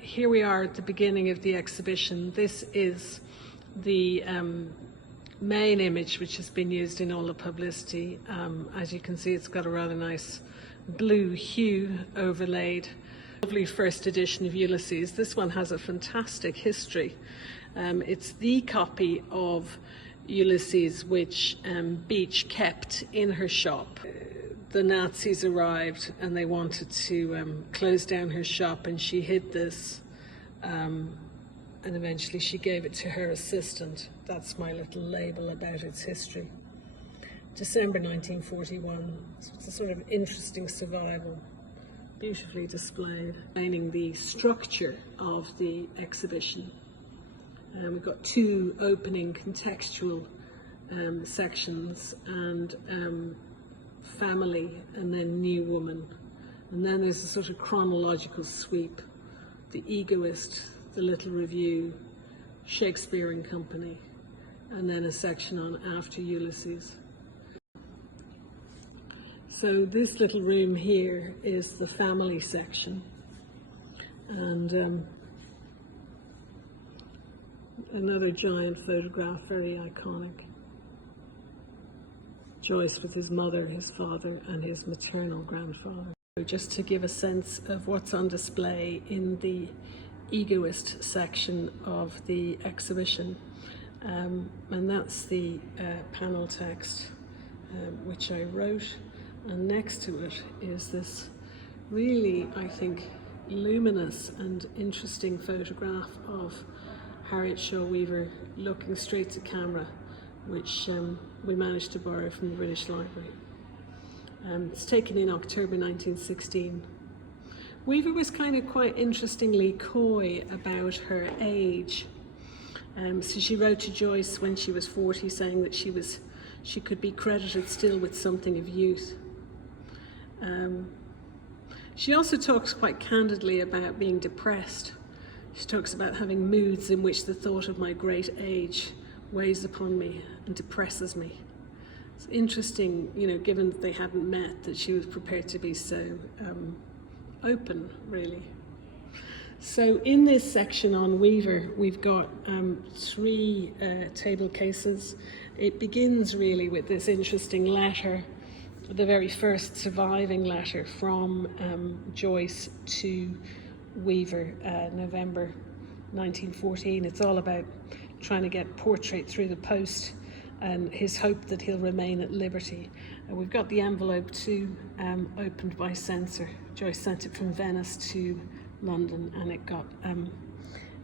Here we are at the beginning of the exhibition. This is the main image which has been used in all the publicity. As you can see, it's got a rather nice blue hue overlaid. Lovely first edition of Ulysses. This one has a fantastic history. It's the copy of Ulysses which Beach kept in her shop. The Nazis arrived and they wanted to close down her shop, and she hid this and eventually she gave it to her assistant. That's my little label about its history. December 1941, so it's a sort of interesting survival, beautifully displayed, explaining the structure of the exhibition. We've got two opening contextual sections, and family, and then new woman, and then there's a sort of chronological sweep: the egoist, the little review, Shakespeare and Company, and then a section on after Ulysses. So this little room here is the family section, and another giant photograph, very iconic. Joyce with his mother, his father, and his maternal grandfather. Just to give a sense of what's on display in the egoist section of the exhibition, and that's the panel text which I wrote, and next to it is this really, I think, luminous and interesting photograph of Harriet Shaw Weaver looking straight to camera, which we managed to borrow from the British Library. It's taken in October 1916. Weaver was kind of quite interestingly coy about her age. So she wrote to Joyce when she was 40, saying that she could be credited still with something of youth. She also talks quite candidly about being depressed. She talks about having moods in which the thought of my great age weighs upon me and depresses me. It's interesting, you know, given that they hadn't met, that she was prepared to be so open, really. So in this section on Weaver, we've got three table cases. It begins really with this interesting letter, the very first surviving letter from Joyce to Weaver, November 1914. It's all about trying to get portrait through the post and his hope that he'll remain at liberty. We've got the envelope too, opened by censor. Joyce sent it from Venice to London, and it got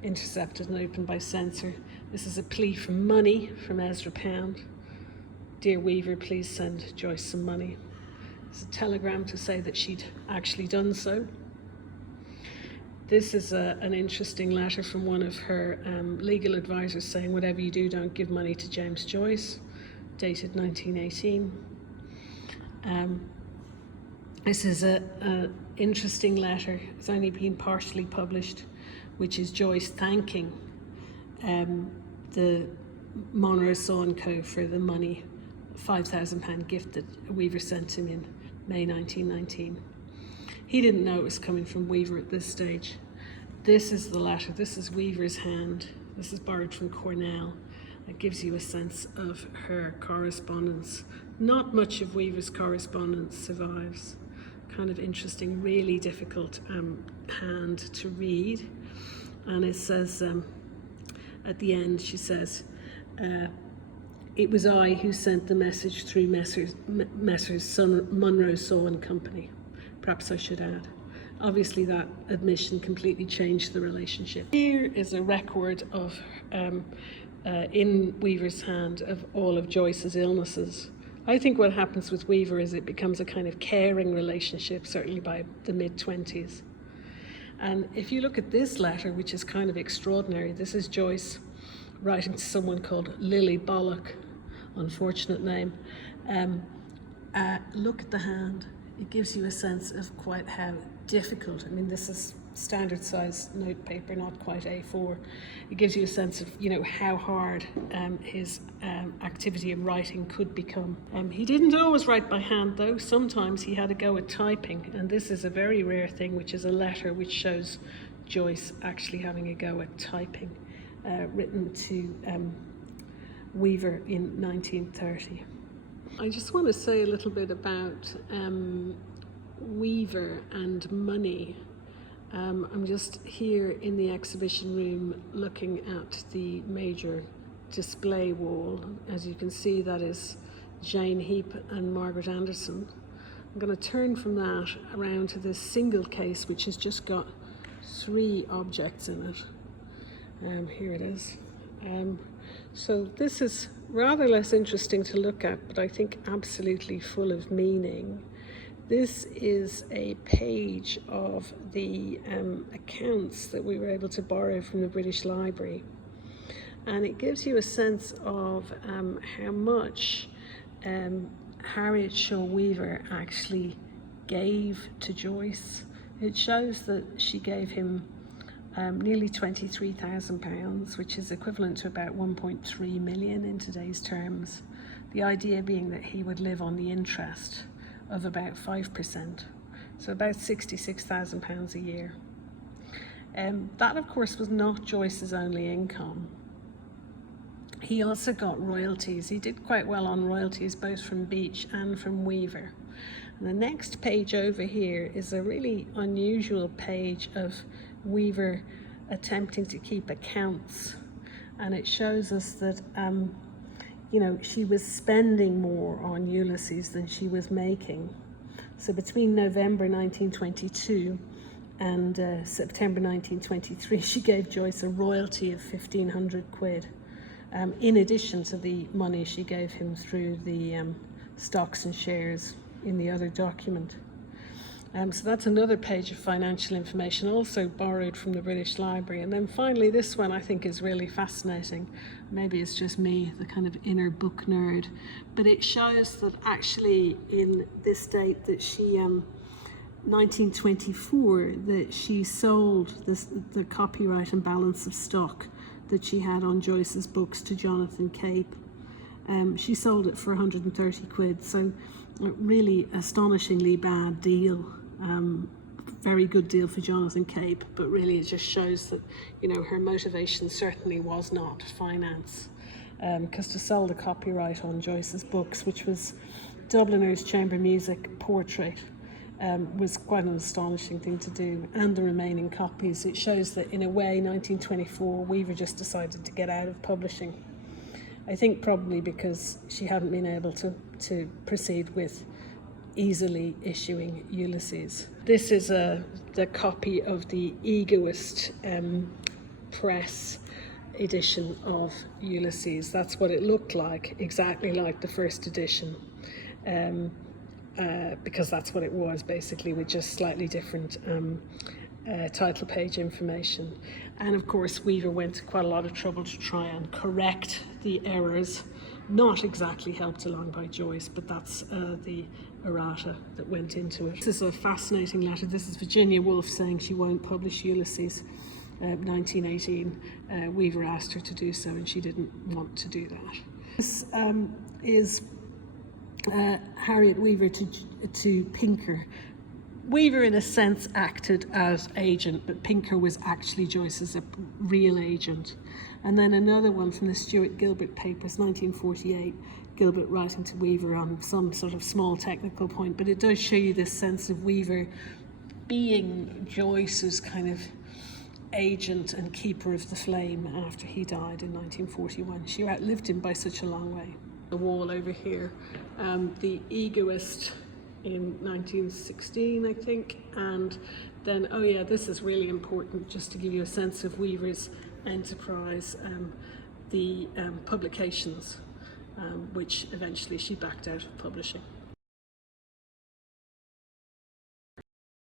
intercepted and opened by censor. This is a plea for money from Ezra Pound. Dear Weaver, please send Joyce some money. It's a telegram to say that she'd actually done so. This is an interesting letter from one of her legal advisors saying, whatever you do, don't give money to James Joyce, dated 1918. This is an interesting letter. It's only been partially published, which is Joyce thanking the Monroe Saw & Co. for the money, £5,000 gift that Weaver sent him in May 1919. He didn't know it was coming from Weaver at this stage. This is the letter. This is Weaver's hand. This is borrowed from Cornell. It gives you a sense of her correspondence. Not much of Weaver's correspondence survives. Kind of interesting, really difficult hand to read. And it says, at the end, she says, it was I who sent the message through Messrs. Monroe Saw & Company. Perhaps I should add. Obviously that admission completely changed the relationship. Here is a record of, in Weaver's hand, of all of Joyce's illnesses. I think what happens with Weaver is it becomes a kind of caring relationship, certainly by the mid-20s. And if you look at this letter, which is kind of extraordinary, this is Joyce writing to someone called Lily Bollock, unfortunate name. Look at the hand. It gives you a sense of quite how difficult, I mean, this is standard size note paper, not quite A4. It gives you a sense of, you know, how hard his activity of writing could become. He didn't always write by hand though. Sometimes he had to go at typing, and this is a very rare thing, which is a letter which shows Joyce actually having a go at typing, written to Weaver in 1930. I just want to say a little bit about Weaver and money. I'm just here in the exhibition room looking at the major display wall. As you can see, that is Jane Heap and Margaret Anderson. I'm going to turn from that around to this single case, which has just got 3 objects in it. Here it is. So this is rather less interesting to look at, but I think absolutely full of meaning. This is a page of the accounts that we were able to borrow from the British Library. And it gives you a sense of how much Harriet Shaw Weaver actually gave to Joyce. It shows that she gave him nearly £23,000, which is equivalent to about 1.3 million in today's terms. The idea being that he would live on the interest of about 5%, so about £66,000 a year. That, of course, was not Joyce's only income. He also got royalties. He did quite well on royalties, both from Beach and from Weaver. And the next page over here is a really unusual page of Weaver attempting to keep accounts. And it shows us that she was spending more on Ulysses than she was making. So between November 1922 and September 1923, she gave Joyce a royalty of 1,500 quid, in addition to the money she gave him through the stocks and shares in the other document. So that's another page of financial information, also borrowed from the British Library. And then finally, this one I think is really fascinating. Maybe it's just me, the kind of inner book nerd, but it shows that actually in this date that she, 1924, that she sold the copyright and balance of stock that she had on Joyce's books to Jonathan Cape. She sold it for 130 quid, so a really astonishingly bad deal. Very good deal for Jonathan Cape, but really it just shows that, her motivation certainly was not finance. Because to sell the copyright on Joyce's books, which was Dubliners Chamber Music Portrait, was quite an astonishing thing to do, and the remaining copies. It shows that in a way, 1924, Weaver just decided to get out of publishing. I think probably because she hadn't been able to proceed with easily issuing Ulysses. This is the copy of the Egoist press edition of Ulysses. That's what it looked like, exactly like the first edition, because that's what it was basically, with just slightly different title page information. And of course Weaver went to quite a lot of trouble to try and correct the errors, not exactly helped along by Joyce, but that's the errata that went into it. This is a fascinating letter. This is Virginia Woolf saying she won't publish Ulysses. 1918, Weaver asked her to do so and she didn't want to do that. This is Harriet Weaver to Pinker. Weaver in a sense acted as agent, but Pinker was actually Joyce's real agent. And then another one from the Stuart Gilbert papers, 1948, Gilbert writing to Weaver on some sort of small technical point, but it does show you this sense of Weaver being Joyce's kind of agent and keeper of the flame after he died in 1941. She outlived him by such a long way. The wall over here, the Egoist in 1916, I think, and then, oh yeah, this is really important just to give you a sense of Weaver's enterprise, the publications, which eventually she backed out of publishing.